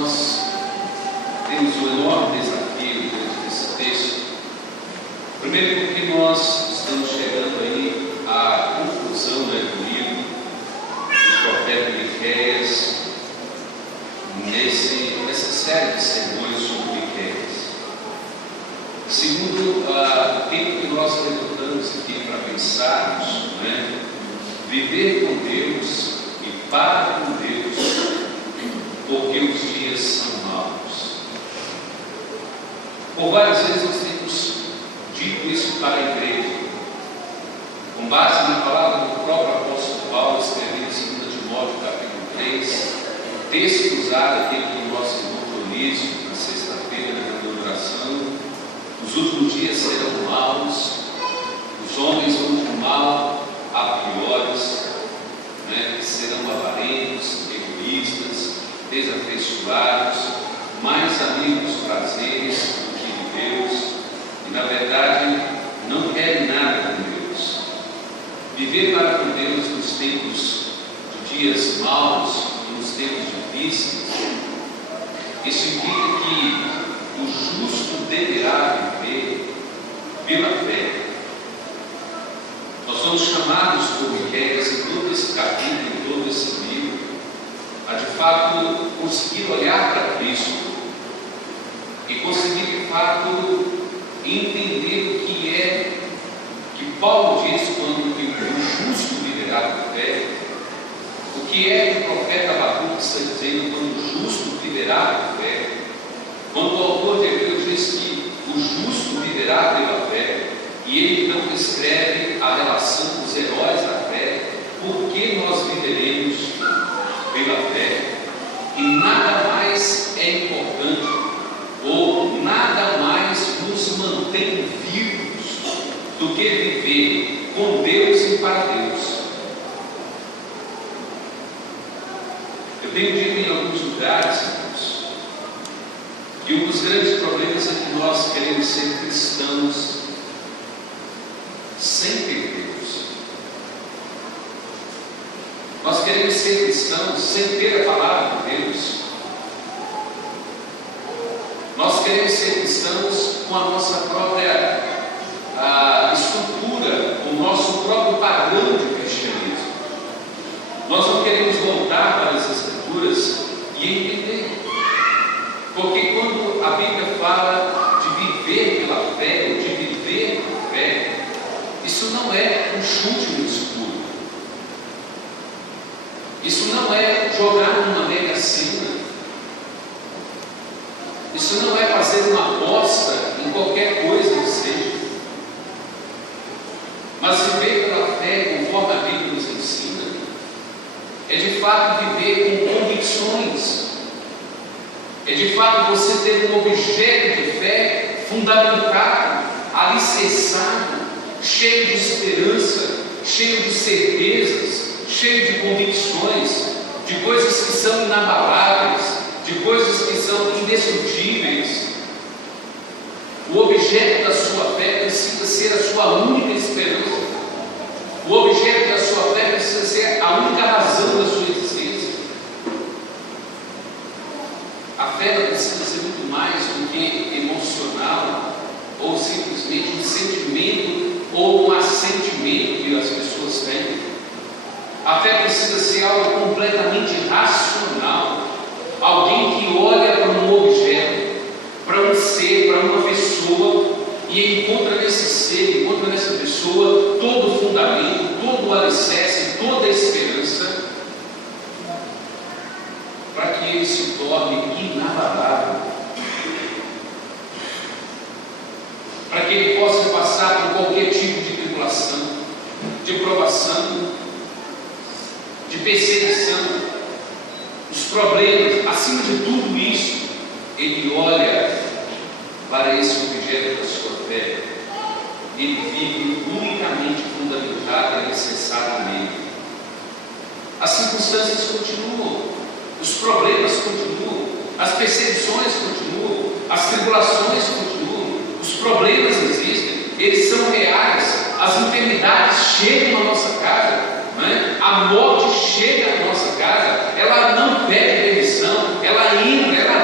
nós temos um enorme desafio diante desse texto. Primeiro porque nós estamos chegando aí à conclusão do livro do profeta Miqueias, nessa série de sermões sobre Miqueias. Segundo, o tempo que nós levantamos aqui para pensarmos, viver com Deus e para com Deus, porque os dias são maus. Por várias vezes nós temos dito isso para a igreja, com base na palavra do próprio apóstolo Paulo, escrevendo em 2 Timóteo capítulo 3, texto usado aqui pelo nosso irmão Dionísio, na sexta-feira, na oração. Os últimos dias serão maus, os homens vão de mal a piores, serão avarentos, egoístas, desafeiçoados, mais amigos prazeres do que de Deus, e na verdade não querem nada com Deus. Viver para com Deus nos tempos de dias maus, nos tempos difíceis, isso implica que o justo deverá viver pela fé. Nós somos chamados por Miqueias, em todo esse capítulo, em todo esse livro, a de fato conseguir olhar para Cristo e conseguir de fato entender o que é que Paulo diz quando o justo viverá por fé, o que é que o profeta Abacuque está dizendo quando o justo viverá por fé, quando o autor de Hebreus diz que o justo viverá pela fé, e ele então descreve a relação dos heróis da fé, porque nós viveremos pela fé, e nada mais é importante, ou nada mais nos mantém vivos do que viver com Deus e para Deus. Eu tenho dito em alguns lugares, irmãos, que um dos grandes problemas é que nós queremos ser cristãos sem ter Deus. Nós queremos ser cristãos sem ter a palavra de Deus. Nós queremos ser cristãos com a nossa própria estrutura, o nosso próprio padrão de cristianismo. Nós não queremos voltar para as Escrituras e entender. Porque quando a Bíblia fala de viver pela fé, ou de viver por fé, isso não é um chute no escuro. Isso não é jogar numa mega sina. Isso não é fazer uma aposta em qualquer coisa que seja. Mas viver pela fé, conforme a Bíblia nos ensina, é de fato viver com convicções. É de fato você ter um objeto de fé fundamentado, alicerçado, cheio de esperança, cheio de certezas, cheio de convicções, de coisas que são inabaláveis, de coisas que são indestrutíveis. O objeto da sua fé precisa ser a sua única esperança. O objeto da sua fé precisa ser a única razão da sua existência. A fé não precisa ser muito mais do que emocional, ou simplesmente um sentimento ou um assentimento que as pessoas têm. A fé precisa ser algo completamente racional. Alguém que olha para um objeto, para um ser, para uma pessoa, e encontra nesse ser, encontra nessa pessoa todo o fundamento, todo o alicerce, toda a esperança, para que ele se torne inabalável, para que ele possa passar por qualquer tipo de tribulação, de provação, de perseguição, os problemas. Acima de tudo isso, ele olha para esse objeto da sua fé, ele vive unicamente fundamentado e alicerçado nele. As circunstâncias continuam, os problemas continuam, as perseguições continuam, as tribulações continuam, os problemas existem, eles são reais, as enfermidades chegam à nossa casa, a morte chega à nossa casa, ela não pede permissão, ela entra, ela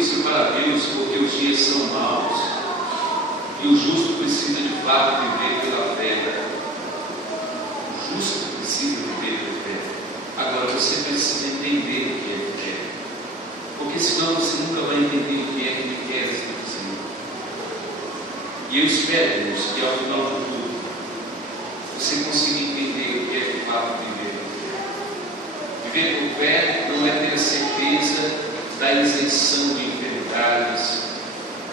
Deus e para Deus, porque os dias são maus e o justo precisa de fato viver pela fé. O justo precisa viver pela fé. Agora você precisa entender o que é fé, porque senão você nunca vai entender o que é que Ele quer dizer. E eu espero, Deus, que ao final do tudo você consiga entender o que é de fato viver por fé. Viver por fé não é ter a certeza da isenção de enfermidades,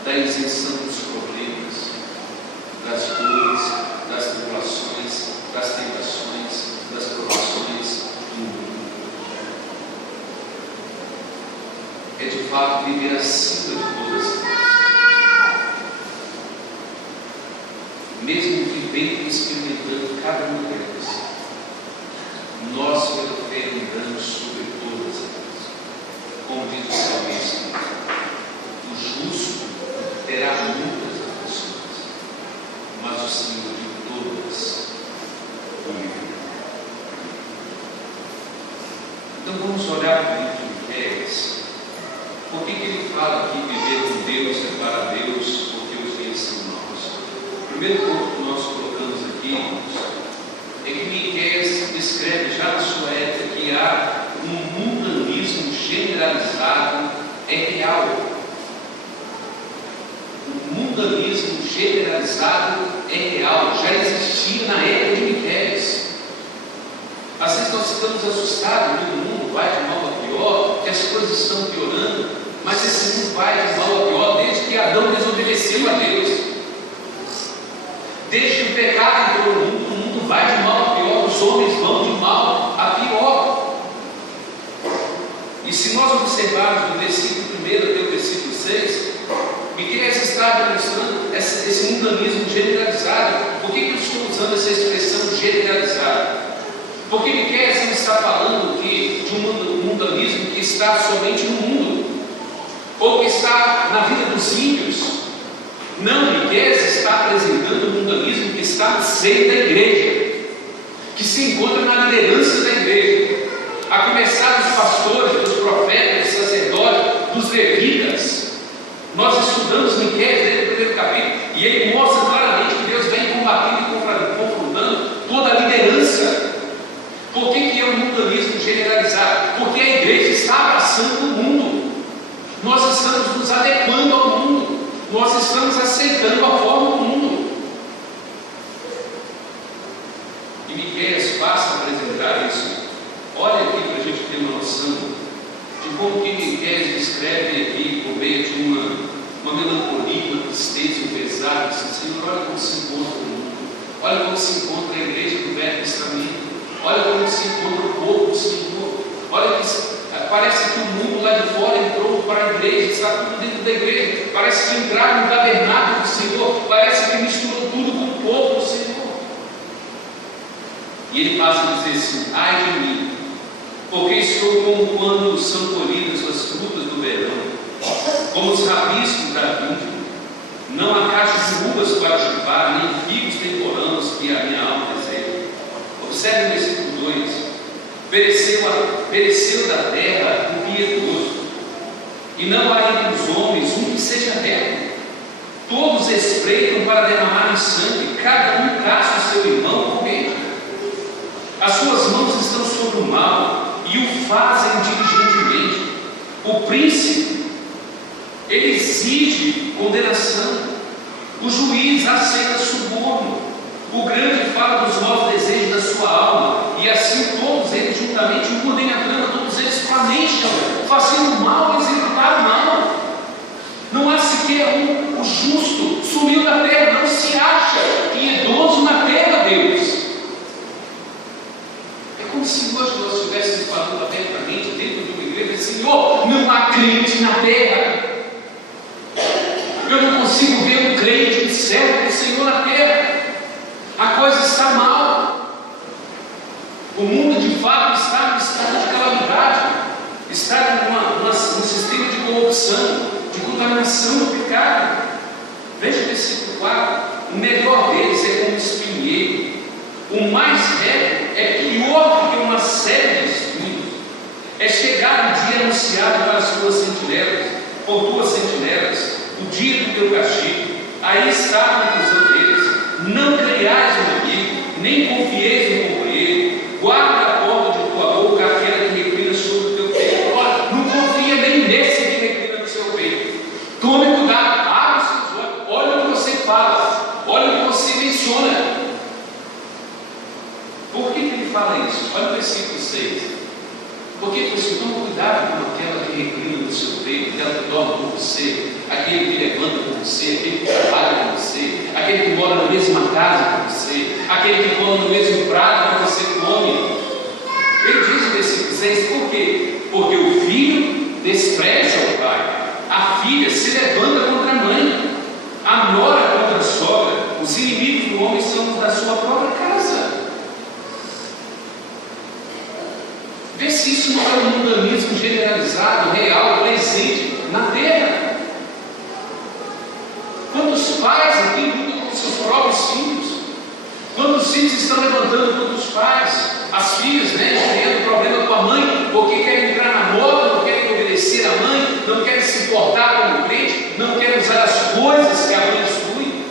da isenção dos problemas, das dores, das tribulações, das tentações, das provações do mundo. É de fato viver acima de todas as coisas. Mesmo vivendo e experimentando cada uma delas, nós pela fé andamos sobre todas elas. Como diz o salmista, o justo terá muitas aflições, mas o Senhor de todas o livrará. Então vamos olhar para o livro de Miqueias. Por que ele fala aqui viver com Deus é para Deus, porque os dias são maus? O primeiro ponto que nós colocamos aqui, irmãos, é que Miqueias descreve já na sua época que há um mundanismo generalizado, é real. O mundanismo generalizado é real, já existia na época de Miqueias. Às vezes nós ficamos assustados, que o mundo vai de mal a pior, que as coisas estão piorando, mas esse mundo vai de mal a pior desde que Adão desobedeceu a Deus. Desde que o pecado entrou no mundo, o mundo vai de mal a pior, os homens vão de mal a pior. E se nós observarmos do versículo 1 até o versículo 6, Miqueias está demonstrando esse mundanismo generalizado. Por que eu estou usando essa expressão generalizada? Porque Miqueias não está falando de um mundanismo que está somente no mundo, ou que está na vida dos ímpios. Não, Miqueias está apresentando um mundanismo que está no seio da igreja, que se encontra na liderança da igreja, a começar dos pastores, dos profetas, dos sacerdotes, dos levitas. Nós estudamos Miqueias desde o primeiro capítulo, e ele mostra claramente que Deus vem combatendo e confrontando toda a liderança. Por que é um mundanismo generalizado? Porque a igreja está abraçando o mundo. Nós estamos nos adequando ao mundo. Nós estamos aceitando a forma do mundo. E Miqueias passa a apresentar isso. Olha aqui para a gente ter uma noção de como que Miqueias descreve aqui por meio de uma melancolia, uma tristeza, um pesar. Senhor, olha como se encontra o mundo. Olha como se encontra a igreja do Velho Testamento. Olha como se encontra o povo do Senhor. Olha que parece que o mundo lá de fora entrou para a igreja, está tudo dentro da igreja. Parece que entraram no tabernáculo do Senhor. Parece que misturou tudo com o povo do Senhor. E ele passa a dizer assim: ai de mim, porque estou como quando são colhidas as frutas do verão, como os rabiscos da vinha. Não há cachos de uvas para chupar, nem figos temporãos que a minha alma deseja. Observe o versículo 2: pereceu da terra o piedoso, e não há entre os homens um que seja reto. Todos espreitam para derramar sangue, cada um caça o seu irmão com medo. As suas mãos estão sobre o mal e o fazem diligentemente. O príncipe, ele exige condenação. O juiz aceita suborno. O grande fala dos maus desejos da sua alma, e assim todos eles juntamente mudem a trama, todos eles planejam, fazendo mal, executar o mal. Não há sequer o justo, sumiu da terra, não se acha piedoso na terra, Deus. É como se hoje nós estivéssemos falando abertamente dentro de uma igreja: Senhor, não há crente na terra. Eu não consigo ver um crente do céu do Senhor na terra. A coisa está mal. O mundo de fato está no estado de calamidade, está num sistema de corrupção, de contaminação do pecado. Veja o versículo 4: o melhor deles é como um espinheiro, o mais reto é pior do que uma série de espinhos. É chegado o dia anunciado para as suas sentinelas, por tuas sentinelas, o dia do teu castigo. Aí está a conclusão deles. Não creiais no amigo, nem confieis no companheiro. Guarda a porta de tua boca aquela que reclina sobre o teu peito. Olha, não confia nem nesse que reclina no seu peito. Tome cuidado, abre os seus olhos, olha o que você fala, olha o que você menciona. Por que ele fala isso? Olha o versículo 6. Porque ele diz: toma cuidado com aquela que reclina no seu peito, aquela que dorme com você, aquele que levanta com você, aquele que trabalha com você, aquele que mora na mesma casa com você, aquele que come no mesmo prato que você come. Ele diz no versículo 6, por quê? Porque o filho despreza o pai, a filha se levanta contra a mãe, a nora contra a sogra, os inimigos do homem são os da sua própria casa. Vê se isso não é um mundanismo generalizado, real, presente na terra. Quando os pais aqui lutam com seus próprios filhos, quando os filhos estão levantando contra os pais, as filhas, tendo problema com a mãe, porque querem entrar na moda, não querem obedecer à mãe, não querem se portar como crente, não querem usar as coisas que a mãe instrui,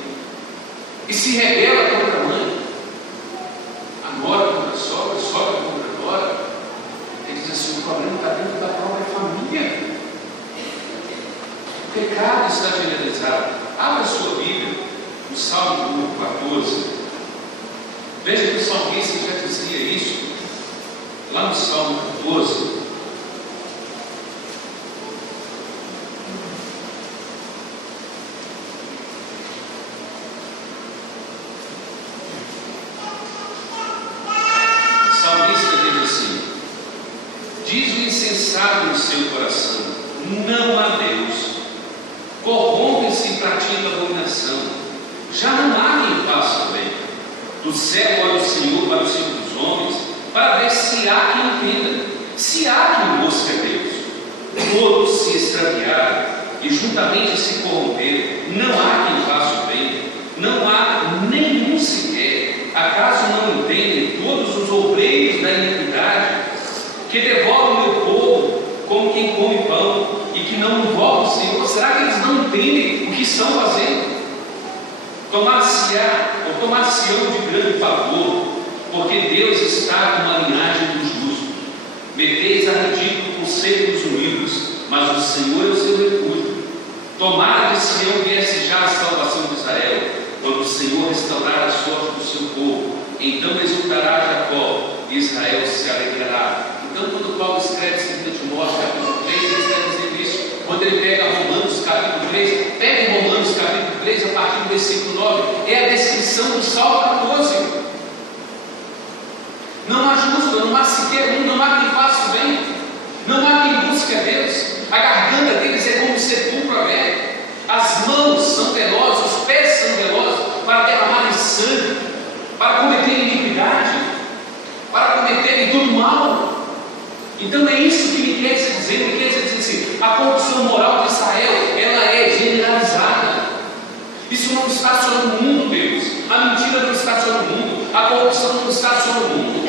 e se rebela contra a mãe, a nora contra a sogra contra a nora. O problema está dentro da própria família. O pecado está generalizado. Abra a sua Bíblia, no Salmo 14. Veja que o salmista já dizia isso, lá no Salmo 14. O salmista diz assim: diz o insensato no seu coração: não há Deus. Corrompe-se e pratica abominação. Já não há quem faça o bem. Do céu olha o Senhor para os filhos dos homens, para ver se há quem entenda, se há quem busque a Deus. Todos se extraviaram e juntamente se corromperam. Não há quem faça o bem, não há nenhum sequer. Acaso não entendem todos os obreiros da iniquidade, que devoram o meu povo como quem come pão e que não invocam o Senhor? Será que eles não entendem o que estão fazendo? Tomar-se-ão de grande favor, porque Deus está com a linhagem dos justos. Meteis a ridículo o conselho dos humildes, mas o Senhor é o seu refúgio. Tomara de Sião viesse já a salvação de Israel, quando o Senhor restaurar a sorte do seu povo. Então exultará Jacó e Israel se alegrará. Então, quando Paulo escreve 2 Timóteo capítulo 3, ele está dizendo isso. Quando ele pega Romanos capítulo 3, pega Romanos capítulo 3, a partir do versículo 9, é a descrição do Salmo 14. Não há justo, não há sequer um, não há quem faça o bem, não há quem busque a Deus. A garganta deles é como um sepulcro aberto, as mãos são velozes, os pés são velozes para derramarem sangue, para cometerem iniquidade, para cometerem todo mal. Então é isso que me quer dizer. Me quer dizer assim: a corrupção moral de Israel, ela é generalizada. Isso não está só no mundo, Deus. A mentira não está só no mundo, a corrupção não está só no mundo.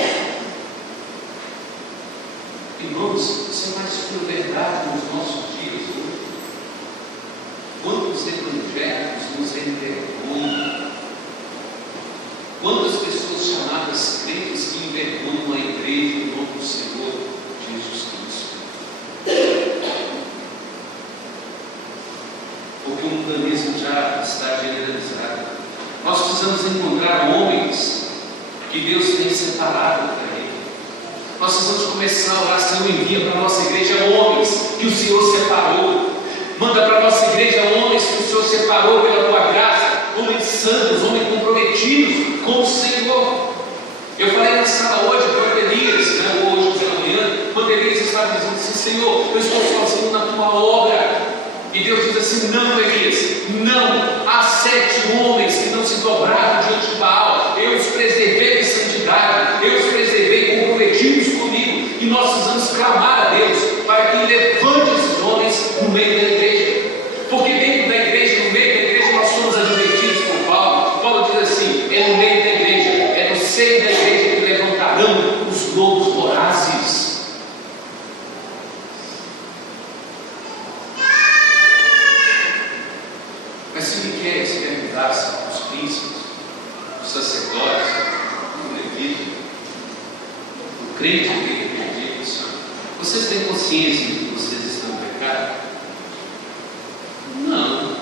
Irmãos, isso é mais pura verdade nos nossos dias hoje. Quantos evangélicos nos envergonham? Quantas pessoas chamadas crentes que envergonham a igreja em nome do Senhor Jesus Cristo? Porque o mundanismo já está generalizado. Nós precisamos encontrar homens que Deus tem separado para Ele. Nós precisamos começar a orar: Senhor, envia para a nossa igreja homens que o Senhor separou. Manda para a nossa igreja homens que o Senhor separou pela tua graça, homens santos, homens comprometidos com o Senhor. Eu falei na sala hoje para Elias, hoje pela manhã, quando Elias estava dizendo assim: Senhor, eu estou sozinho na tua obra. E Deus diz assim: não, Elias, não. Há 7 homens que não se dobraram diante de Baal. Eu os preservei em santidade, eu os preservei comprometidos comigo. E nós precisamos clamar a Deus para que levante esses homens no meio da igreja. Porque dentro da igreja, no meio da igreja, nós somos advertidos por Paulo. Paulo diz assim: é no meio da igreja, é no seio da igreja que levantarão os lobos vorazes. apresentar-se aos príncipes, os sacerdotes, o levita, o crente que acredita. Vocês têm consciência de que vocês estão em pecado? Não.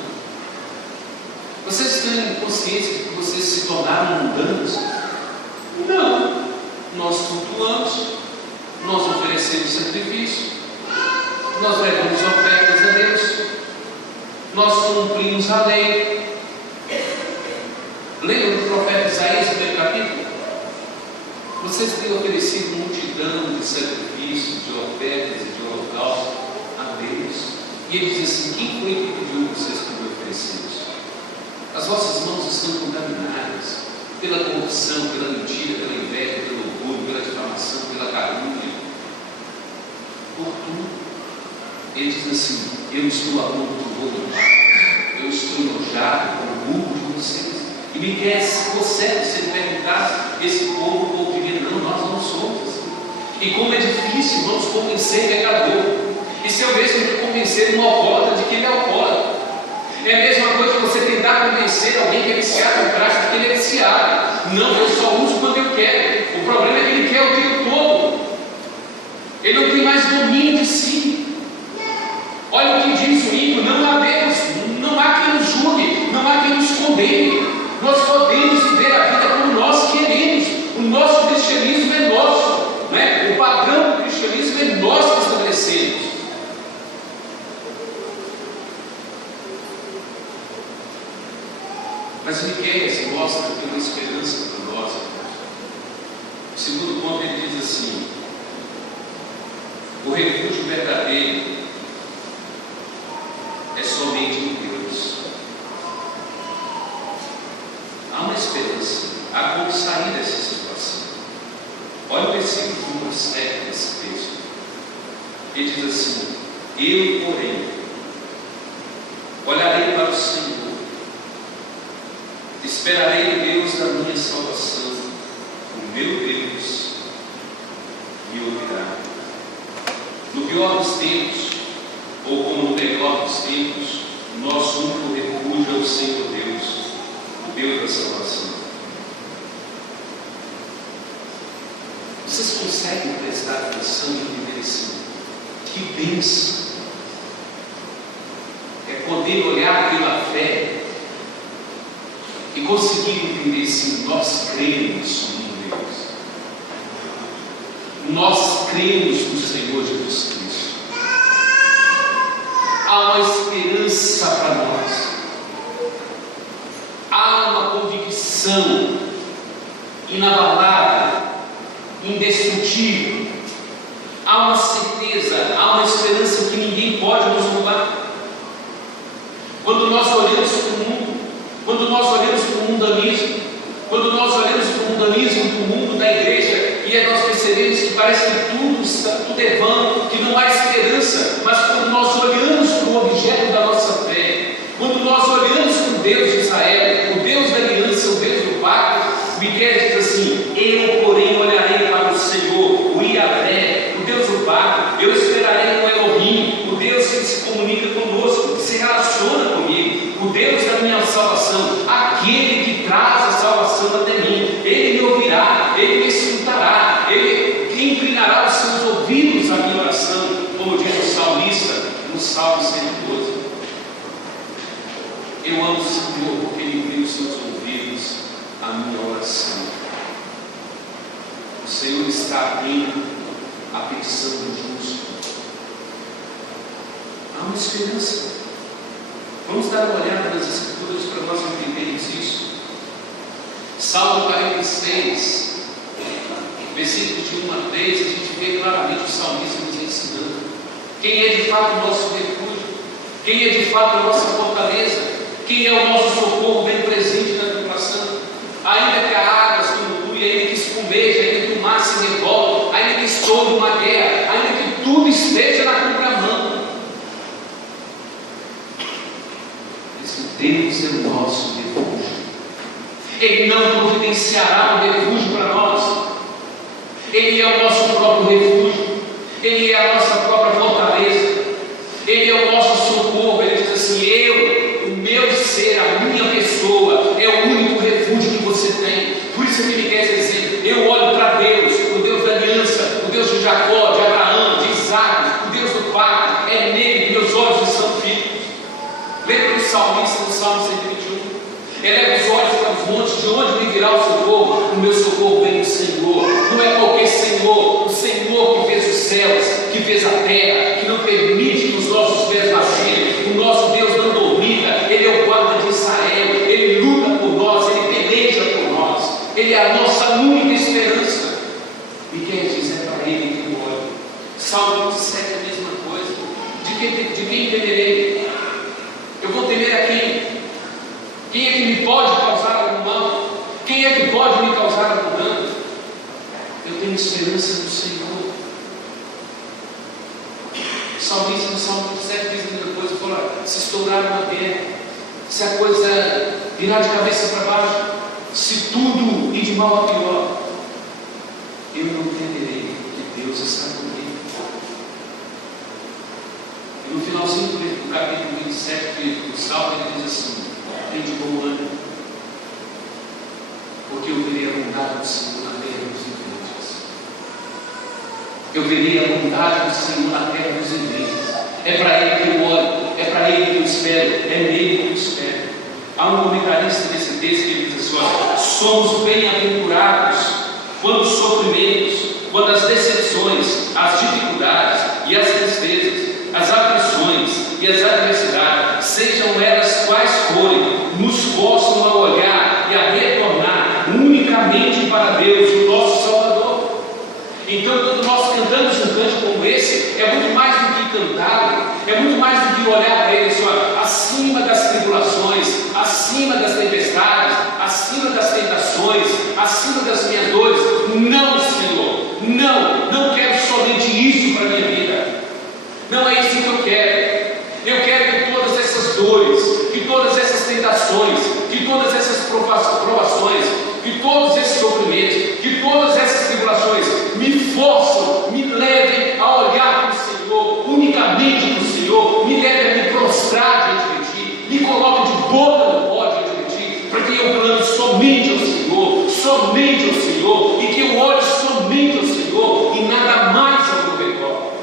Vocês têm consciência de que vocês se tornaram mundanos? Não. Nós cultuamos, nós oferecemos sacrifício, nós levamos ofertas a Deus, nós cumprimos a lei. Lembra do profeta Isaías, primeiro capítulo? Vocês têm oferecido multidão de sacrifícios, de ofertas e de holocaustos a Deus. E ele diz assim: quem foi que pediu vocês para me oferecer isso? As vossas mãos estão contaminadas pela corrupção, pela mentira, pela inveja, pelo orgulho, pela difamação, pela calúnia, por tudo. Ele diz assim: eu estou a ponto de vomitar, eu estou enojado com o burro de vocês. E Miqueias ficou certo se ele perguntasse: esse povo diria, não, nós não somos assim. E como é difícil, vamos convencer pecador. Isso é o mesmo que convencer um alcoólatra de que ele é alcoólatra. É a mesma coisa que você tentar convencer alguém que é viciado no crack de que ele é viciado. Não, eu só uso quando eu quero. O problema é que ele quer o tempo todo. Ele não tem mais domínio de si. Olha o que diz o ímpio: não há Deus, não há quem nos julgue, não há quem nos condene. Nós podemos viver a vida como nós queremos. O nosso cristianismo é nosso, não é? O padrão do cristianismo é nós que estabelecemos. Mas Miqueias mostra que uma esperança para nós. O segundo ponto, ele diz assim: o refúgio verdadeiro é somente em Deus. Há uma esperança, há como sair dessa situação. Olha o versículo número 7 desse texto. Ele diz assim: eu, porém, olharei para o Senhor, esperarei em Deus da minha salvação. O meu Deus me ouvirá. No pior dos tempos, ou como no melhor dos tempos, nosso único refúgio é o Senhor Deus, o Deus da salvação. Vocês conseguem prestar atenção e entender assim? Que bênção é poder olhar pela fé e conseguir entender se nós cremos em Deus. Nós cremos no Senhor Jesus Cristo. Há uma esperança para nós. Há uma convicção inabalável, indestrutível. Há uma certeza, há uma esperança que ninguém pode nos roubar. Quando nós olhamos para o mundo, quando nós olhamos para o mundanismo, quando nós olhamos para o mundanismo do mundo da igreja, e aí nós percebemos que parece que tudo é vão, que não há esperança. Mas quando nós olhamos para o objeto da nossa fé, quando nós olhamos para o Deus de Israel, o Deus da aliança, o Deus do pacto, Miqueias diz assim: eu, porém, olharei para o Senhor, o Iavé, o Deus do pacto. Eu esperarei no Elohim, o Deus que se comunica conosco, que se relaciona comigo, o Deus da minha salvação, aquele que traz a salvação até mim. Ele me ouvirá, ele me escutará, ele inclinará os seus ouvidos à minha oração, como diz o salmista no Salmo 112. Eu amo o Senhor porque ele inclina os seus ouvidos à minha oração. O Senhor está abrindo a pensão do justo. Há uma esperança. Vamos dar uma olhada nas Escrituras para nós entendermos isso. Salmo 46, versículos de 1 a 3, a gente vê claramente o salmista nos ensinando quem é de fato o nosso refúgio, quem é de fato a nossa fortaleza, quem é o nosso socorro bem presente na tribulação. Ainda que a água se tumultue, ainda que espumeje, ainda que o mar se revolte, ainda que estoure uma guerra, ainda que tudo esteja na contramão, Deus é o nosso refúgio. Ele não providenciará um refúgio para nós. Ele é o nosso próprio refúgio. Ele é a nossa própria fortaleza. Ele é o nosso socorro. Ele diz assim: eu, o meu ser, a minha pessoa, salmista no Salmo 121. Eleva os olhos para os montes, de onde me virá o socorro? O meu socorro vem do Senhor. Não é qualquer Senhor, o Senhor que fez os céus, que fez a terra, que não permite que os nossos pés vacilem. O nosso Deus não dormita, Ele é o guarda de Israel, Ele luta por nós, Ele peleja por nós, Ele é a nossa única esperança. E quem diz é para Ele que eu olho. Salmo 27 é a mesma coisa. De quem temerei? Eu vou temer a quem? Quem é que me pode causar algum mal? Quem é que pode me causar algum dano? Eu tenho esperança no Senhor. O salmista no Salmo 27 diz a mesma coisa, fala, se estourar uma guerra, se a coisa virar de cabeça para baixo, se tudo ir de mal a pior, eu não temerei, porque Deus está comigo. E no finalzinho do capítulo 27 do Salmo, ele diz assim: tem de bom ânimo, porque eu verei a bondade do Senhor na terra dos viventes. Eu verei a bondade do Senhor na terra dos viventes. É para Ele que eu olho, é para Ele que eu espero, é nele que eu espero. Há um comentarista desse texto que diz assim: olha, somos bem-aventurados quando os sofrimentos, quando as decepções, as dificuldades e as tristezas, as aflições e as adversidades, sejam elas quais forem, nos forçam a olhar e a retornar unicamente para Deus, o nosso Salvador. Então, quando nós cantamos um canto como esse, é muito mais do que cantar, é muito mais do que olhar para Ele, Senhor, acima das tribulações, acima das tempestades, acima das tentações, acima das minhas dores. Não, Senhor, não quero somente isso para a minha vida. Não é isso que eu quero. Eu quero que todas essas dores, que todas essas tentações, que todas essas provações, que todos esses sofrimentos, que todas essas tribulações me forçam, me levem a olhar para o Senhor, unicamente para o Senhor, me levem a me prostrar diante de Ti, me coloquem de boca no pó diante de Ti, para que eu clame somente ao Senhor, e que eu olhe somente ao Senhor e nada mais ao meu redor.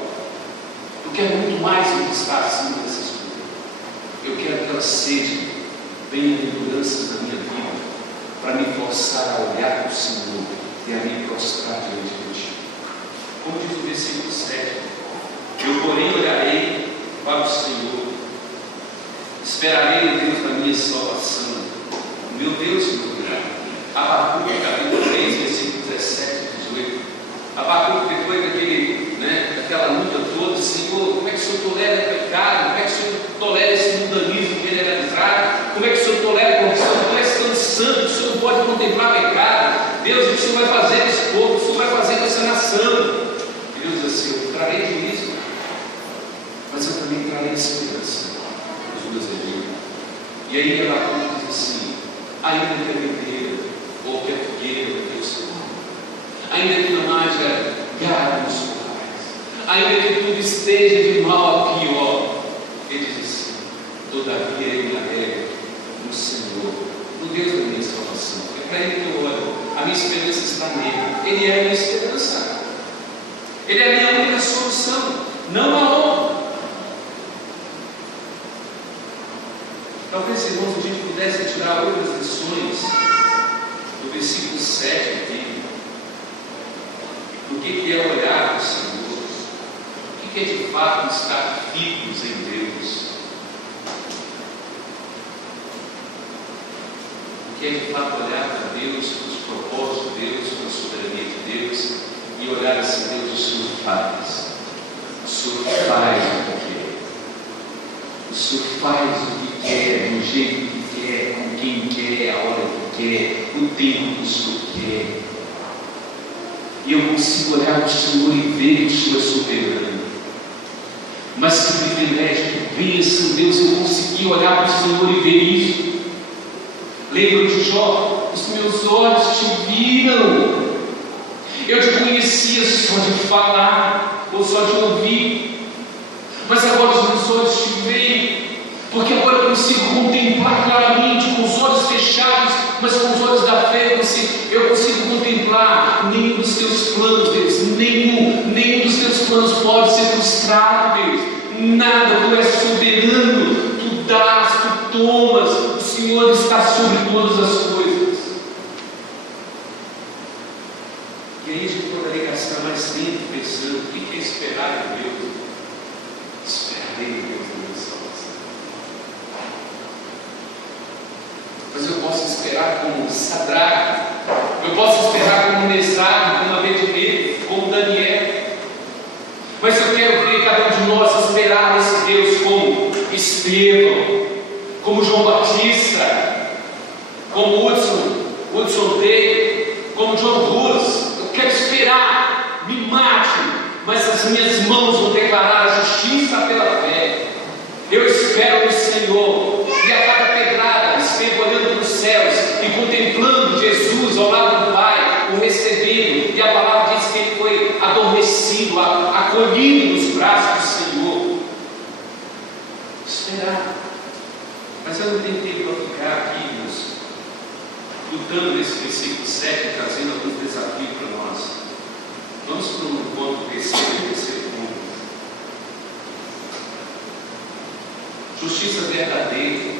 Eu quero muito mais do que está acima dessas coisas. Eu quero que elas sejam bem-aventuranças na minha vida, para me forçar a olhar para o Senhor e a me prostrar diante de Ti. Como diz o versículo 7, eu porém olharei para o Senhor, esperarei o Deus da minha salvação, o meu Deus que me virá. Abacuque, capítulo 3, versículo 17 e 18. Abacuque, depois daquela luta toda, Senhor, como é que o Senhor tolera o pecado? Como é que o Senhor tolera esse mundanismo generalizado? Como é que o Senhor tolera a corrupção? Tu és tão santo, o Senhor não pode contemplar pecado. Deus, o que o Senhor vai fazer nesse povo? O Senhor vai fazer com essa nação? E Deus diz assim: eu trarei juízo, mas eu também trarei esperança aos meus inimigos. E aí Abacuque diz assim: ainda que a videira ou que a figueira do teu Senhor, ainda que não haja gado nos currais, ainda que tudo esteja de mal a pior, Ele diz assim: todavia eu me alegro no Senhor, no Deus da minha salvação. É para Ele que eu olho, a minha esperança está nele. Ele é a minha esperança, Ele é a minha única solução, não há outra. Talvez, irmãos, a gente pudesse tirar outras lições do versículo 7 aqui. O que é olhar para o Senhor? O que é de fato estar firmes em Deus? O que é de fato olhar para Deus, para os propósitos de Deus, para a soberania de Deus e olhar assim: Deus, o Senhor faz. O Senhor faz o que quer. O Senhor faz o que quer, do jeito que quer, com quem quer, a hora que quer, o tempo que o Senhor quer. E eu consigo olhar para o Senhor e ver que o Senhor é soberano. Mas que privilégio, que bênção, Deus, eu consegui olhar para o Senhor e ver isso. Lembro de Jó: os meus olhos te viram. Eu te conhecia só de falar ou só de ouvir, mas agora os meus olhos te veem, porque agora eu consigo contemplar claramente, com os olhos fechados, mas com os olhos da fé eu consigo contemplar. Nenhum dos teus planos, Deus, nenhum dos teus planos pode ser frustrado, Deus. Nada, tu és soberano, tu dás, tu Thomas, o Senhor está sobre todas as coisas. E aí a gente poderia gastar mais tempo pensando: o que é esperar em Deus? Esperarei em Deus na minha salvação. Mas eu posso esperar como Sadraque, eu posso esperar como Mesaque, como Abednego, como Daniel. Mas eu quero ver cada um de nós esperar esse Deus como Estevão, como João Batista, como Hudson Taylor, como John Hus. Eu quero esperar, me mate, mas as minhas mãos vão declarar a justiça pela fé. Eu espero no Senhor, e a cada pedrada esteja olhando para os céus e contemplando Jesus ao lado do Pai, o recebendo, e a palavra diz que ele foi adormecido, acolhido nos braços do Senhor. Esperar. Mas eu não tenho tempo para ficar aqui, irmãos, lutando nesse versículo 7, trazendo alguns desafios para nós. Vamos para um ponto terceiro ponto. Justiça verdadeira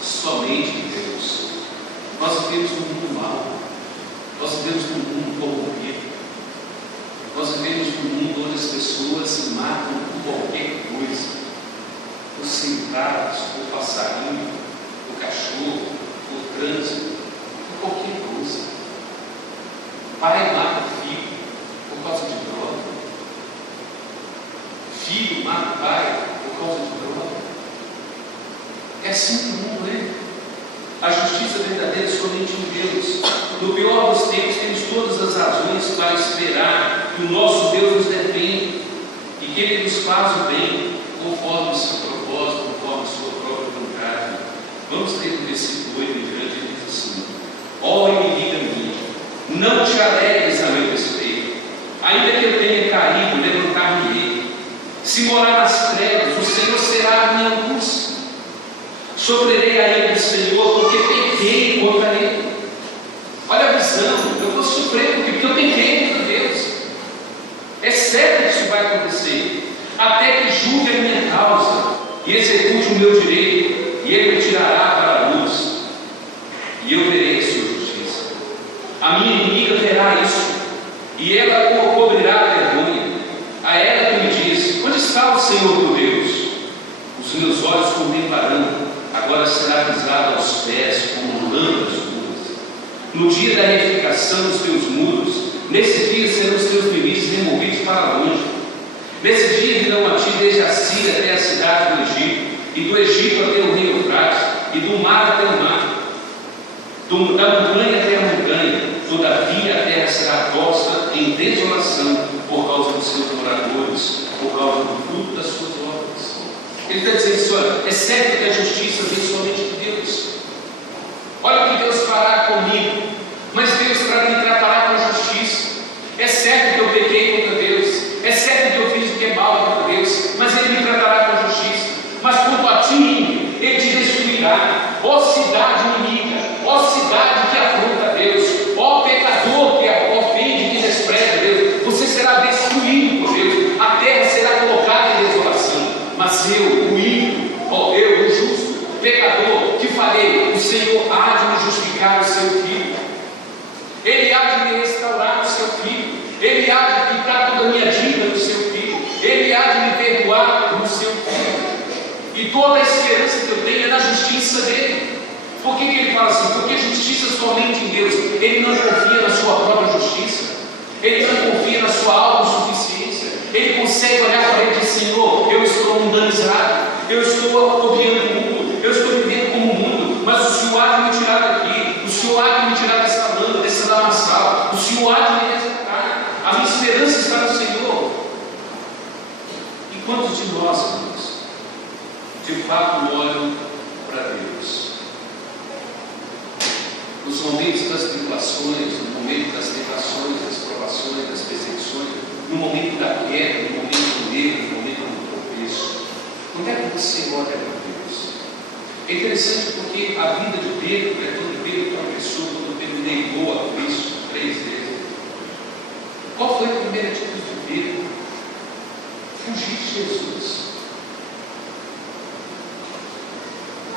somente em Deus. Nós vivemos num mundo mau, nós vivemos num mundo corrompido, nós vivemos num mundo onde as pessoas se matam por qualquer coisa, por centavos, por passarinho, por cachorro, por trânsito, por qualquer coisa. Pai mata filho por causa de droga, filho mata pai por causa de droga. É assim que o mundo é. A justiça verdadeira é somente em Deus. No pior dos tempos, temos todas as razões para esperar que o nosso Deus nos defende e que Ele nos faz o bem conforme o seu propósito, conforme a sua própria vontade. Vamos ler o versículo 8 em diante. Ele diz assim: ó inimiga minha, não te alegres a meu respeito, ainda que eu tenha caído, levantar-me-ei. Se morar nas trevas, o Senhor será a minha luz. Sofrerei a ira do Senhor, porque pequei contra Ele. Olha a visão: eu vou sofrer porque eu pequei contra Deus. É certo que isso vai acontecer, até que julgue a minha causa e execute o meu direito, e Ele me tirará para a luz, e eu verei a sua justiça. A minha inimiga verá isso, e ela cobrirá a vergonha. A ela que me diz: onde está o Senhor teu Deus? Os meus olhos contemplarão. Agora será avisado aos pés como lâmpadas puras. No dia da retificação dos teus muros, nesse dia serão os teus limites removidos para longe. Nesse dia virão a ti desde a Síria até a cidade do Egito, e do Egito até o rio Eufrates, e do mar até o mar, da montanha até a montanha. Todavia a terra será posta em desolação por causa dos seus moradores, por causa do fruto das suas obras. Ele está dizendo assim: olha, é certo que a justiça vem somente de Deus. Olha o que Deus fará comigo, mas Deus me tratará com justiça. É certo que eu pequei contra Deus, é certo que eu fiz o que é mal contra Deus, mas Ele me tratará com justiça. Mas quanto a ti, Ele te destruirá. Ó cidade inimiga, ó cidade que afronta a Deus, ó pecador que ofende, que despreza Deus, você será destruído por Deus. A terra será colocada em desolação. Mas eu, o ímpio, eu, o justo, pecador, que falei, o Senhor há de me justificar o seu filho. Ele há de me restaurar o seu filho. Ele há de quitar toda a minha dívida no seu filho. Ele há de me perdoar no seu filho. E toda a esperança que eu tenho é na justiça dele. Por que ele fala assim? Porque justiça somente em Deus. Ele não confia na sua própria justiça. Ele não confia na sua autossuficiência. Ele consegue olhar para ele e dizer: Senhor, eu estou mundanizado, eu estou copiando o mundo, eu estou vivendo como o mundo, mas o Senhor há de me tirar daqui, o Senhor há de me tirar dessa lama, desse lamaçal, o Senhor há de me resgatar. A minha esperança está no Senhor. E quantos de nós, irmãos, de fato olham para Deus? Nos momentos das tribulações, no momento das tentações, das provações, das perseguições, no momento da queda, no momento do erro, no momento do tropeço, quando é que você olha para Deus? É interessante porque a vida de Pedro, quando Pedro tropeçou, quando Pedro negou a Cristo 3 vezes, qual foi a primeira atitude de Pedro? Fugir de Jesus.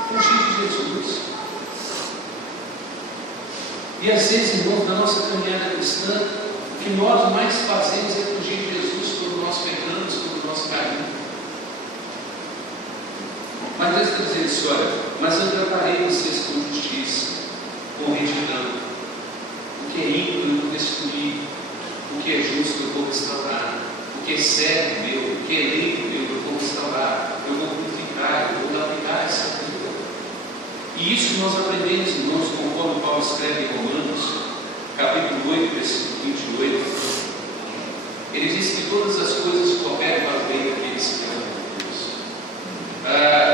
Fugir de Jesus. E às vezes, irmãos, na nossa caminhada cristã, o que nós mais fazemos é fugir de Jesus quando nós pecamos, quando nós caímos. Mas Deus está dizendo assim: olha, mas eu tratarei vocês com justiça, com retidão. O que é ímpio eu vou destruir, o que é justo eu vou restaurar, o que é certo meu, o que é limpo meu eu vou restaurar, eu vou purificar, eu vou aplicar essa vida. E isso nós aprendemos, irmãos, conforme Paulo escreve em Romanos, capítulo 8, versículo 28. Ele diz que todas as coisas cooperam para o bem daqueles que amam a Deus.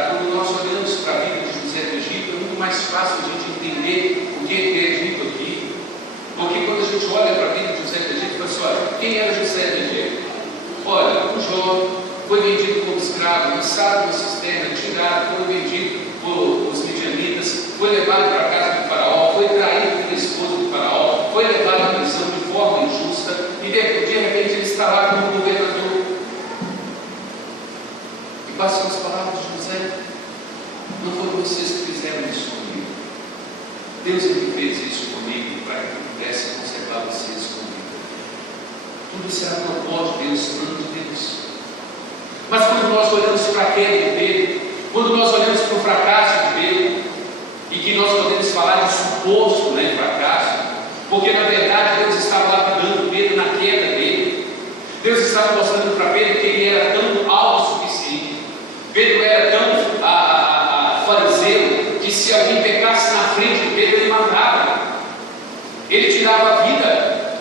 Quando nós olhamos para a vida de José do Egito, é muito mais fácil a gente entender o que é dito aqui. Porque quando a gente olha para a vida de José do Egito, fala assim: olha, quem era José do Egito? Olha, um jovem foi vendido como escravo, lançado na cisterna, tirado, foi vendido por os midianitas, foi levado para a casa de Faraó, foi traído pela esposa de Faraó, foi levado à prisão de forma injusta, e de repente ele está lá como governador. E passam as palavras de José: não foram vocês que fizeram isso comigo. Deus é que fez isso comigo para que eu pudesse conservar vocês comigo. Tudo isso era propósito de Deus, plano de Deus. Mas quando nós olhamos para a queda de Pedro, quando nós olhamos para o fracasso de Pedro, e que nós podemos falar de suposto fracasso, porque na verdade Deus estava lapidando Pedro na queda dele. Deus estava mostrando para Pedro que ele era tão autossuficiente, Pedro era tão fariseu, que se alguém pecasse na frente de Pedro, ele matava, ele tirava a vida.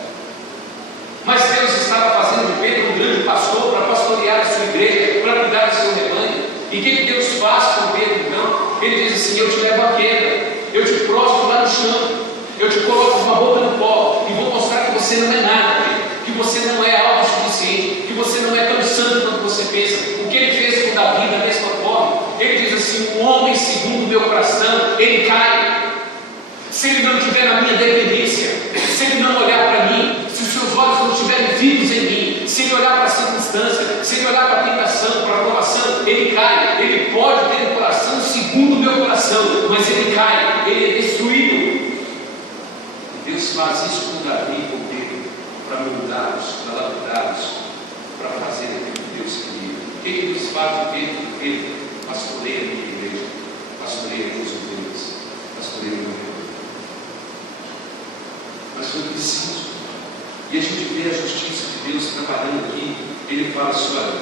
Mas Deus estava fazendo de Pedro um grande pastor para pastorear a sua igreja, para cuidar do seu rebanho. E o que Deus faz com Pedro então? Ele diz assim: eu te levo à queda, eu te prostro lá no chão, eu te coloco uma boca no pó e vou mostrar que você não é nada, que você não é autossuficiente, que você não é tão santo quanto você pensa. O que ele fez com Davi da mesma forma? Ele diz assim: um homem segundo o meu coração, ele cai. Se ele não estiver na minha dependência, se ele não olhar para mim, se os seus olhos não estiverem vivos em mim, se ele olhar para a circunstância, se ele olhar para a tentação, para a provação, ele cai. Ele pode ter um coração segundo o meu coração, mas ele cai, ele é destruído. Deus faz isso com Davi e com Pedro, para moldá-los, para lapidá-los, para fazer aquilo que Deus queria. O que Deus faz de Pedro? Pastoreia a minha igreja, pastoreia as ovelhas, pastoreia o meu rebanho. Mas foi preciso. E a gente vê a justiça de Deus trabalhando aqui. Ele fala assim: olha,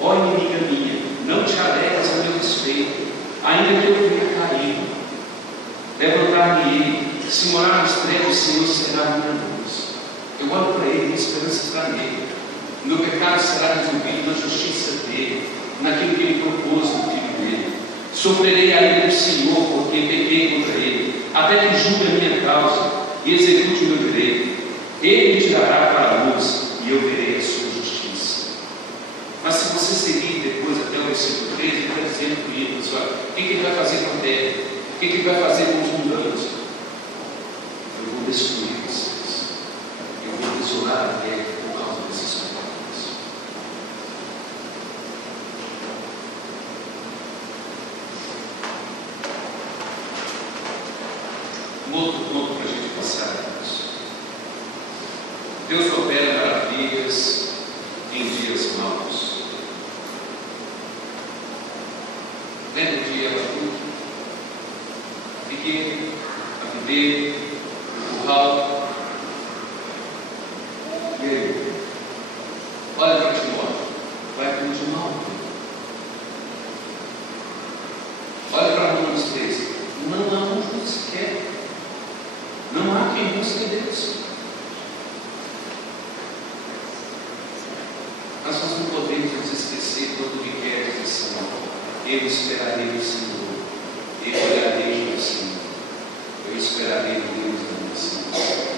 ó inimiga minha, não te alegres a meu respeito, ainda que eu venha cair, levantar-me-ei, se morar nos trevos, o Senhor será a minha luz. Eu olho para Ele, minha esperança está nele. O meu pecado será resolvido na justiça dele, naquilo que Ele propôs no Filho dele. Sofrerei a ira do Senhor, porque pequei contra Ele, até que julgue a minha causa e execute o meu direito. Ele me tirará para a luz e eu verei a sua justiça. Mas se você seguir depois até o versículo 13, ele está dizendo para ele: o que ele vai fazer com a terra? O que ele vai fazer com os mundanos? Eu vou destruir vocês. Eu vou desolar a terra por causa desses pecados. Um outro ponto para a gente passar isso. Deus opera maravilhas em dias maus. Lembra o dia Abacuque? Fiquei a viver no curral. E aí? Olha para Timóteo, vai para o mal. Olha para Romanos 13. Não há um justo sequer. Não há quem busque Deus. Mas nós não podemos nos esquecer quando me quer dizer assim: eu esperarei no Senhor, eu olharei no Senhor, eu esperarei no Deus da minha salvação.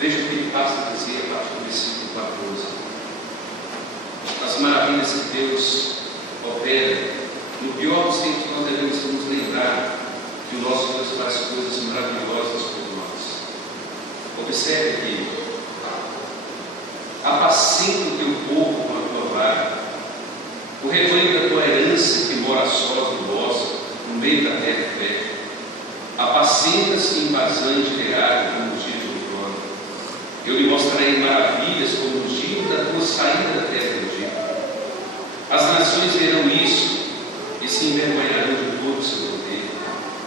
Veja o que ele passa a dizer a partir do versículo 14. As maravilhas que Deus opera. No pior dos tempos, nós devemos nos lembrar que o nosso Deus faz coisas maravilhosas por nós. Observe aqui: apacenta o teu povo com a tua vara, o rebanho da tua herança que mora sós no meio da terra fértil. Apacenta-se em vazante terrário como os dias de outrora. Eu lhe mostrarei maravilhas como os dias da tua saída da terra do Egito. As nações verão isso e se envergonharão de todo o seu poder.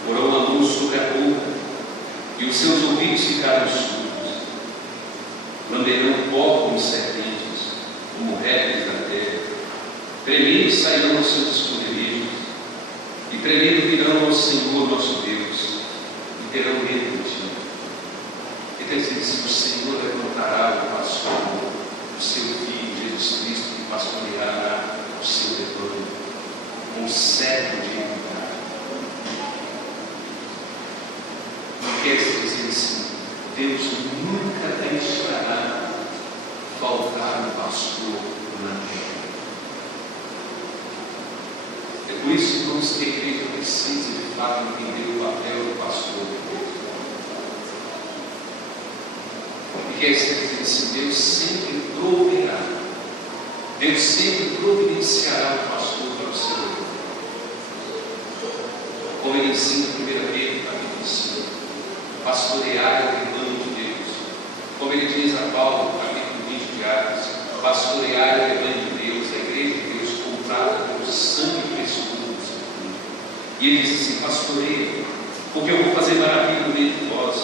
Porão a mão sobre a boca e os seus ouvidos ficarão surdos. Lamberão pó como serpentes, como répteis da terra. Tremendo sairão aos seus esconderijos e tremendo virão ao Senhor nosso Deus e terão medo de ti. Então ele diz: o Senhor levantará o pastor, o seu Filho Jesus Cristo, que pastoreará o seu rebanho com cetro de equidade. Quer dizer assim: Deus nunca deixará faltar um pastor na terra. É por isso que vamos ter que precisa de fato entender o papel do pastor de Deus. E quer dizer assim: Deus sempre proverá, Deus sempre providenciará o pastor para o seu rebanho. Como ele ensina em 1 Pedro, capítulo 5, pastorear o rebanho de Deus. Como ele diz a Paulo, capítulo 20 de Atos, pastorear o rebanho de Deus, a igreja de Deus, comprada pelo sangue precioso do seu Filho. E ele diz assim: pastoreia, porque eu vou fazer maravilha no meio de vós.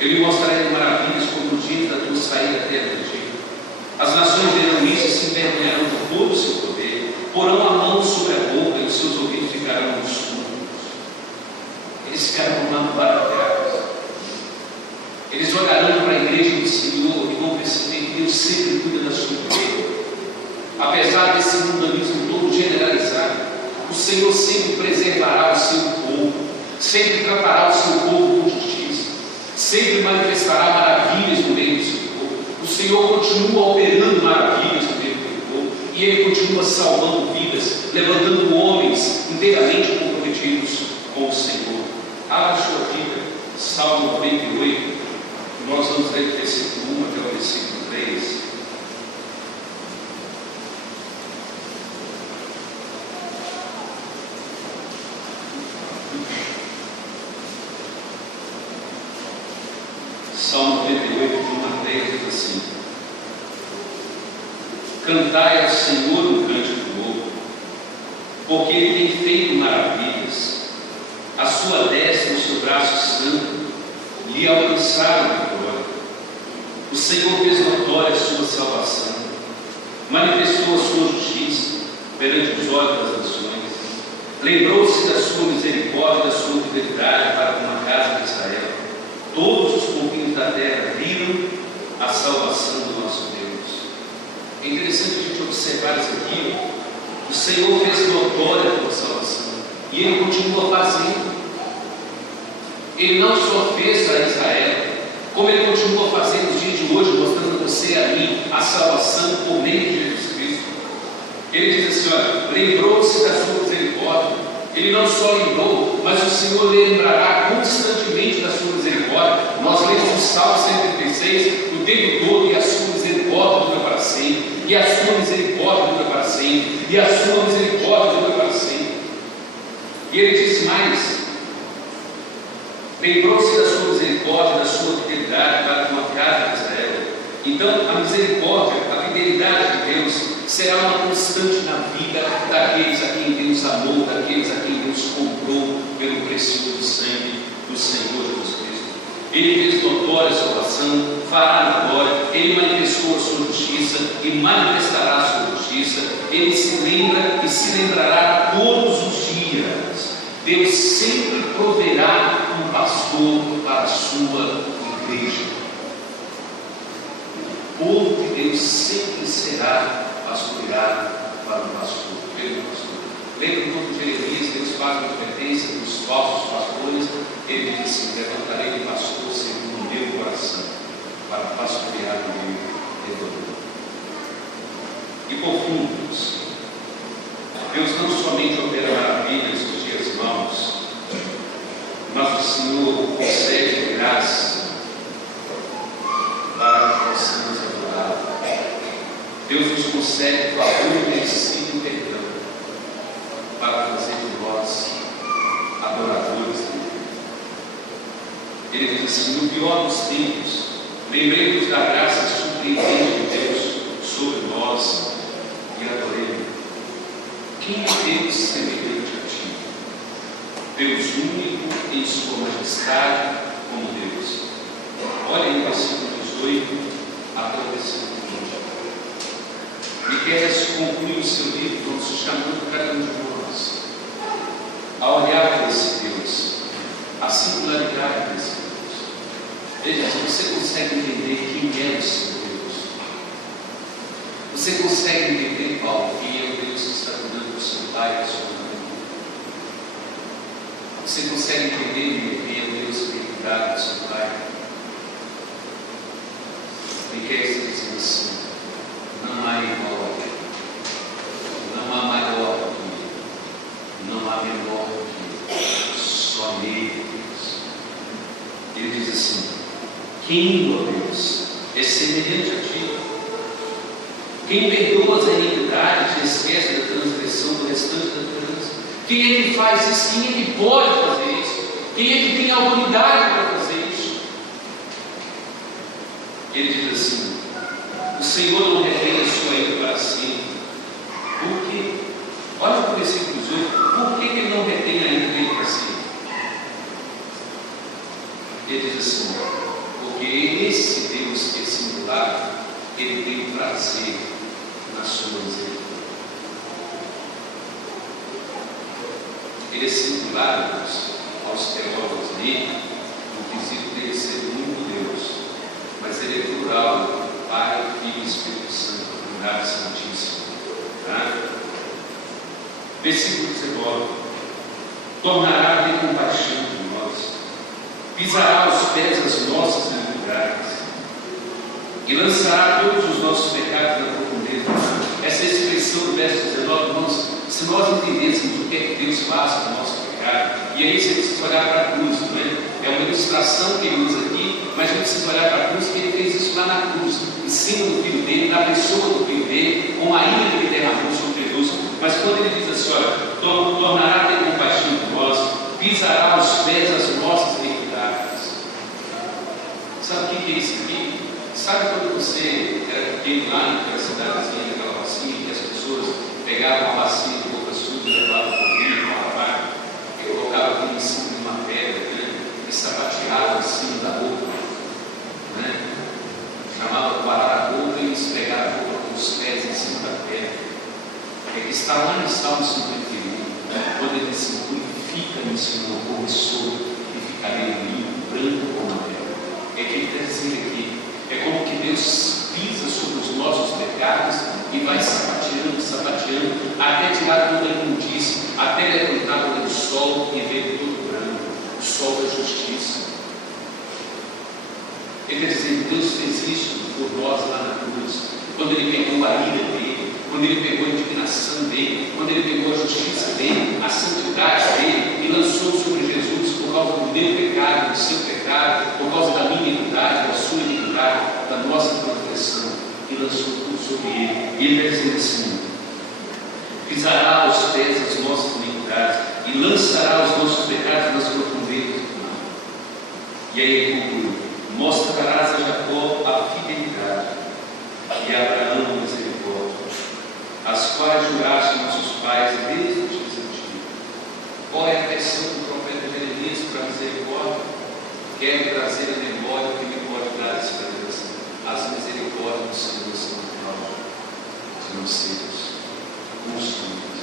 Eu lhe mostrarei maravilhas como o dia da tua saída da terra do Egito. As nações verão isso e se envergonharão de todo o seu poder, porão a mão sobre a boca e os seus ouvidos ficarão surdos. Eles ficarão maravilhados. Eles olharão para a igreja do Senhor e vão perceber que Deus sempre cuida da sua igreja. Apesar desse mundanismo todo generalizado, o Senhor sempre preservará o seu povo, sempre tratará o seu povo com justiça, sempre manifestará maravilhas no meio do seu povo. O Senhor continua operando maravilhas no meio do povo e Ele continua salvando vidas, levantando homens inteiramente comprometidos com o Senhor. Abra sua Bíblia, Salmo 98, nós vamos ler do versículo 1 até o versículo 3. Salmo 98, de 1 a 3, diz assim: cantai ao Senhor um cântico novo, porque Ele tem feito maravilhas. A sua destra e o seu braço santo lhe alcançaram a vitória. O Senhor fez notória a sua salvação, manifestou a sua justiça perante os olhos das nações, lembrou-se da sua misericórdia e da sua fidelidade para com a casa de Israel. Todos os confins da terra viram a salvação do nosso Deus. É interessante a gente observar isso aqui. O Senhor fez notória a tua salvação e Ele continua fazendo. Ele não só fez para Israel, como Ele continua fazendo nos dias de hoje, mostrando a você e a mim a salvação por meio de Jesus Cristo. Ele diz assim: olha, lembrou-se da sua misericórdia. Ele não só lembrou, mas o Senhor lembrará constantemente da sua misericórdia. Nós lemos o Salmo 136 o tempo todo: e a sua misericórdia dura para sempre, e a sua misericórdia dura para sempre, e a sua misericórdia dura para sempre. E ele diz mais: lembrou-se da sua misericórdia, da sua fidelidade para com a casa de Israel. Então, a misericórdia, a fidelidade de Deus será uma constante na vida daqueles a quem Deus amou, daqueles a quem Deus comprou pelo precioso sangue do Senhor Jesus Cristo. Ele fez notória a salvação, fará na glória, Ele manifestou a sua justiça e manifestará a sua justiça. Ele se lembra e se lembrará todos os dias. Deus sempre proverá um pastor para a sua igreja. O povo de Deus sempre será pastoreado para o pastor, pelo pastor. Lembra do povo de Jeremias? Deus faz a advertência dos falsos pastores. Ele diz assim: levantarei um pastor segundo o meu coração, para pastorear o meu rebanho. E por fim, Deus não somente opera maravilhas nos dias maus, mas o Senhor concede graça para que possamos adorar. Deus nos concede favor e merecido perdão para fazer de nós Ele diz assim: no pior dos tempos, lembrei-vos da graça surpreendente de Deus sobre nós e adorei-lo. Quem é Deus semelhante a ti? Deus único em sua majestade como Deus. Olha aí o versículo 18 até o versículo 20. Miqueias conclui o seu livro se chamando cada um de nós a olhar para esse Deus, a singularidade desse Deus. Veja, se você consegue entender quem é o seu Deus, você consegue entender, Paulo, quem é o Deus que está cuidando do seu pai e da sua mãe. Você consegue entender quem é o Deus que tem cuidado do seu pai. Miqueias está dizendo assim: não há igual a Ele, não há maior do que Ele, não há menor do que Ele, só nele, Deus. Ele diz assim: quem, ó Deus, é semelhante a ti? Quem perdoa as iniquidades e esquece da transgressão do restante da criança? Quem é que faz isso? Quem é que pode fazer isso? Quem é que tem autoridade para fazer isso? Ele diz assim: o Senhor não retém a sua ira para si. Por quê? Olha para o versículo 18. Por que ele não retém a ira dele para si? Ele diz assim: porque esse Deus que é singular, ele tem prazer na sua misericórdia. Ele é singular, Deus, aos teólogos ali, no quesito dele ser o único Deus, mas ele é plural, Pai, Filho e Espírito Santo, a Trindade Santíssima. Tá? Versículo 19: tornará a ter compaixão de nós, pisará aos pés as nossas iniquidades e lançará todos os nossos pecados na profundeza. Essa expressão do verso 19, irmãos, se nós entendêssemos o que é que Deus faz com o nosso pecado, e aí você precisa olhar para a cruz, não é? É uma ilustração que ele usa aqui, mas a gente precisa olhar para a cruz, que ele fez isso lá na cruz, em cima do filho dele, na pessoa do filho dele, com a ira que ele derramou sobre Jesus. Mas quando ele diz assim: olha, tornará a ter compaixão de nós, pisará aos pés as nossas iniquidades. Sabe o que é isso aqui? Sabe quando você era pequeno lá naquela cidadezinha, naquela bacia, que as pessoas pegavam uma bacia de boca suja e levavam para o rio para lavar, e colocavam aqui em cima de uma pedra, né? E sapateavam em cima da boca, né? Chamava parar a boca e esfregar a boca com os pés em cima da pedra. É que está lá no Salmo 51, quando ele diz assim: purifica-me, Senhor, como sou, e ficarei limpo, branco como a neve. É que ele está dizendo aqui: é como que Deus pisa sobre os nossos pecados e vai sapateando, sapateando, até tirar toda a imundície, até levantar toda o sol e ver tudo branco, o sol da justiça. Ele está dizendo: Deus fez isso por nós lá na cruz, quando ele pegou a ira dele, quando ele pegou a indignação dele, quando ele pegou a justiça dele, a santidade dele, e lançou sobre Jesus por causa do meu pecado, do seu pecado, por causa da minha iniquidade, da sua iniquidade, da nossa transgressão, e lançou tudo sobre ele. E ele vai dizer assim: pisará aos pés as nossas iniquidades e lançará os nossos pecados nas profundezas do mar. E aí ele conclui: mostrarás a Jacó a fidelidade e a Abraão a misericórdia, as quais juraste nossos pais desde os dias antigos. Qual é a versão do profeta Jeremias para a misericórdia? Quero trazer a memória o que me pode dar esperança. As misericórdias do Senhor são próprias, são secos, consumidas,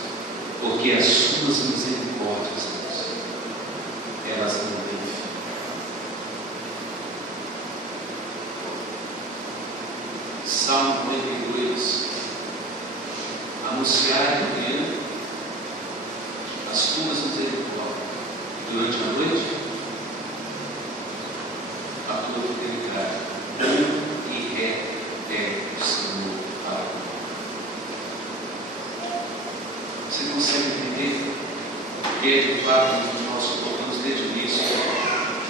porque as suas misericórdias, Deus, elas não têm fim. Salmo 42: anunciar de manhã as tuas misericórdias, durante a noite a tua fidelidade. Bom e reto é o Senhor para nós. Você consegue entender o que é de fato que nós colocamos desde o início?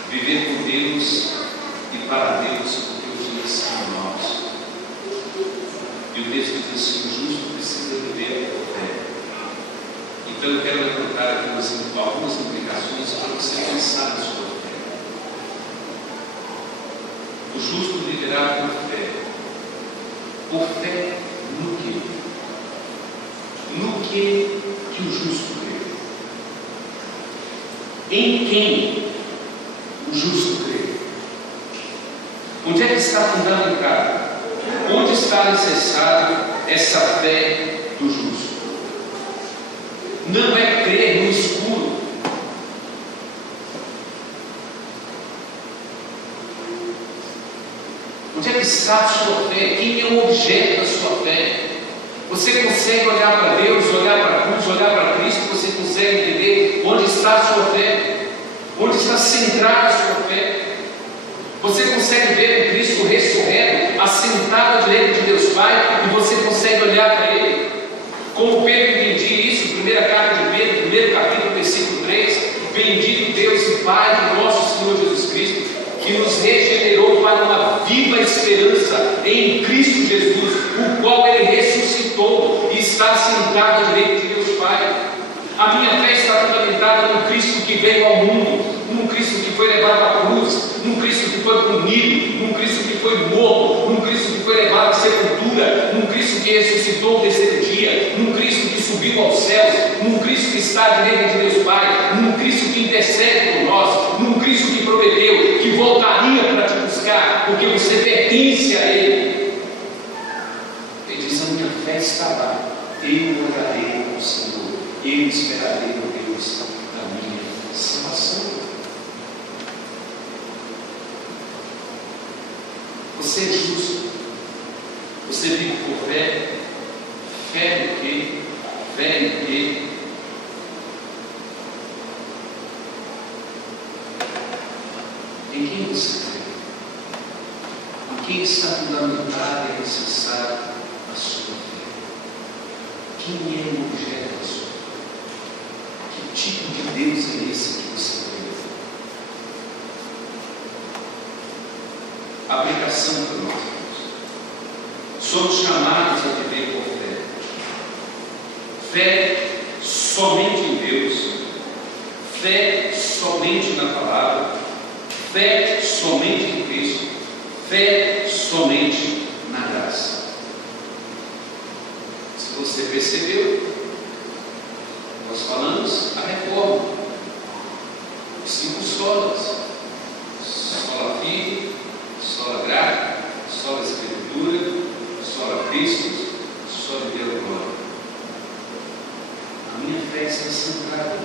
Viver por Deus e para Deus, porque os dias são maus. E o texto diz assim: o justo precisa viver por fé. Então eu quero levantar aqui algumas implicações para você pensar na sua fé. justo viverá por fé. Por fé no quê? No que o justo crê? Em quem o justo crê? Onde é que está fundamentado? Onde está necessário essa fé do justo? Não é crer no escuro. Onde é que está a sua fé? Quem é o objeto da sua fé? Você consegue olhar para Deus, olhar para a cruz, olhar para Cristo, você consegue entender onde está a sua fé? Onde está centrada a sua fé? Você consegue ver o Cristo ressurreto, assentado à direita de Deus Pai, e você consegue olhar para Ele? Como Pedro entendia isso, primeira carta de Pedro, primeiro capítulo, versículo 3, bendito Deus e Pai do nosso Senhor Jesus Cristo, que nos regenerou para uma viva esperança em Cristo Jesus, o qual Ele ressuscitou e está sentado à direita de Deus Pai. A minha fé está fundamentada no Cristo que veio ao mundo, num Cristo que foi levado à cruz, num Cristo que foi punido, num Cristo que foi morto, num Cristo que foi levado à sepultura, num Cristo que ressuscitou o terceiro dia, num Cristo que subiu aos céus, num Cristo que está à direita de Deus Pai, num Cristo que intercede por nós, num Cristo que prometeu que voltaria para te buscar, porque você pertence a Ele. Ele diz: a minha fé está lá, eu orarei ao Senhor, eu esperarei no Deus da minha salvação. Você é justo, você vive por fé. Fé no quê? Fé em quê? Em quem você crê? Em quem está fundamentada e necessária a sua fé? Quem é o objeto da sua fé? Que tipo de Deus é esse que você crê? Aplicação para nós. Somos chamados a viver por fé. Fé somente em Deus. Fé somente na palavra. Fé somente em Cristo. Fé somente na graça. Se você percebeu, nós falamos a reforma. Os 5 solas. Sola Fide, sola Gratia, sola Escritura, sola Cristo, sola Deo Glória. A minha fé está centrada.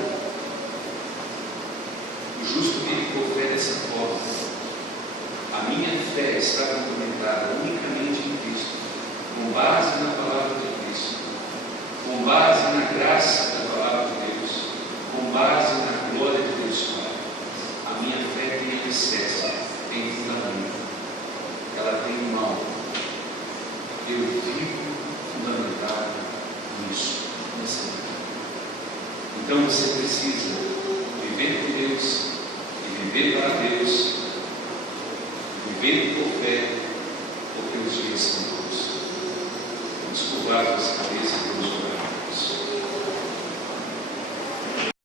O justo vive por fé dessa forma. A minha fé está fundamentada unicamente em Cristo, com base na palavra de Cristo, com base na graça da palavra de Deus, com base na glória de Deus Pai. A minha fé tem alicerce, tem fundamento, ela tem um alvo. Eu vivo fundamentado nisso, nessa vida. Então você precisa viver por Deus e viver para Deus, viver por fé, porque os dias são bons. Vamos curvar as cabeças e vamos orar por isso.